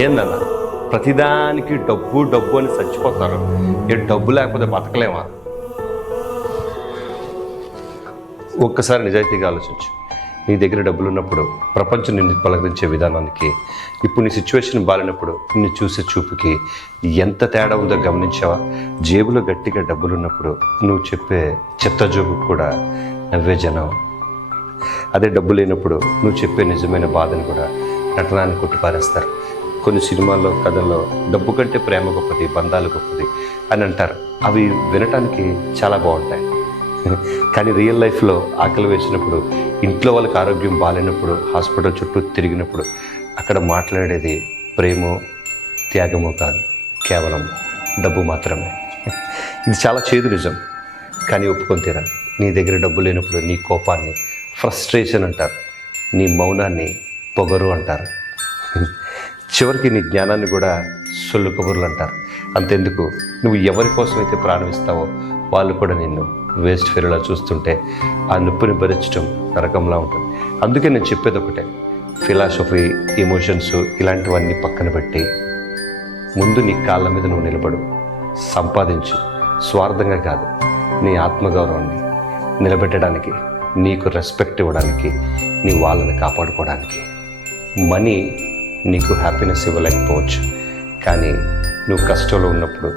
ఏందన్న ప్రతిదానికి డబ్బు డబ్బు అని చచ్చిపోతారు. డబ్బు లేకపోతే బతకలేమా? ఒక్కసారి నిజాయితీగా ఆలోచించు. నీ దగ్గర డబ్బులు ఉన్నప్పుడు ప్రపంచం నిన్ను పలకరించే విధానానికి, ఇప్పుడు నీ సిచ్యువేషన్ బాలినప్పుడు నిన్ను చూసే చూపుకి ఎంత తేడా ఉందో గమనించావా? జేబులో గట్టిగా డబ్బులు ఉన్నప్పుడు నువ్వు చెప్పే చెత్త జోకు కూడా నవ్వే జనం. అదే డబ్బు లేనప్పుడు నువ్వు చెప్పే నిజమైన బాధను కూడా నటనాన్ని కొట్టిపారేస్తారు. కొన్ని సినిమాల్లో, కథల్లో డబ్బు కంటే ప్రేమ గొప్పది, బంధాలు గొప్పది అని అంటారు. అవి వినటానికి చాలా బాగుంటాయి. కానీ రియల్ లైఫ్లో ఆకలి వేసినప్పుడు, ఇంట్లో వాళ్ళకి ఆరోగ్యం బాగాలేనప్పుడు, హాస్పిటల్ చుట్టూ తిరిగినప్పుడు అక్కడ మాట్లాడేది ప్రేమో త్యాగమో కాదు, కేవలం డబ్బు మాత్రమే. ఇది చాలా చేదు నిజం, కానీ ఒప్పుకొని తీరాలి. నీ దగ్గర డబ్బు లేనప్పుడు నీ కోపాన్ని ఫ్రస్ట్రేషన్ అంటారు, నీ మౌనాన్ని పొగరు అంటారు, చివరికి నీ జ్ఞానాన్ని కూడా సొల్లు కబుర్లు అంటారు. అంతెందుకు, నువ్వు ఎవరి కోసం అయితే ప్రాణం ఇస్తావో వాళ్ళు కూడా నిన్ను వేస్ట్ ఫెయిల్లా చూస్తుంటే ఆ నొప్పిని భరించడం నరకంలా ఉంటుంది. అందుకే నేను చెప్పేది ఒకటే, ఫిలాసఫీ, ఎమోషన్స్ ఇలాంటివన్నీ పక్కన పెట్టి ముందు నీ కాళ్ళ మీద నువ్వు నిలబడు, సంపాదించు. స్వార్థంగా కాదు, నీ ఆత్మగౌరవాన్ని నిలబెట్టడానికి, నీకు రెస్పెక్ట్ ఇవ్వడానికి, నీ వాళ్ళని కాపాడుకోవడానికి. మనీ నీకు హ్యాపీనెస్ ఇవ్వలేకపోవచ్చు, కానీ నువ్వు కష్టంలో ఉన్నప్పుడు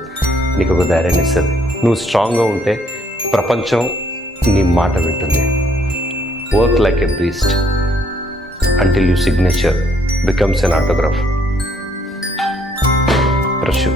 నీకు ఒక ధైర్యాన్ని ఇస్తుంది. నువ్వు స్ట్రాంగ్గా ఉంటే ప్రపంచం నీ మాట వింటుంది. Work like a beast until your signature becomes an autograph. Prashu.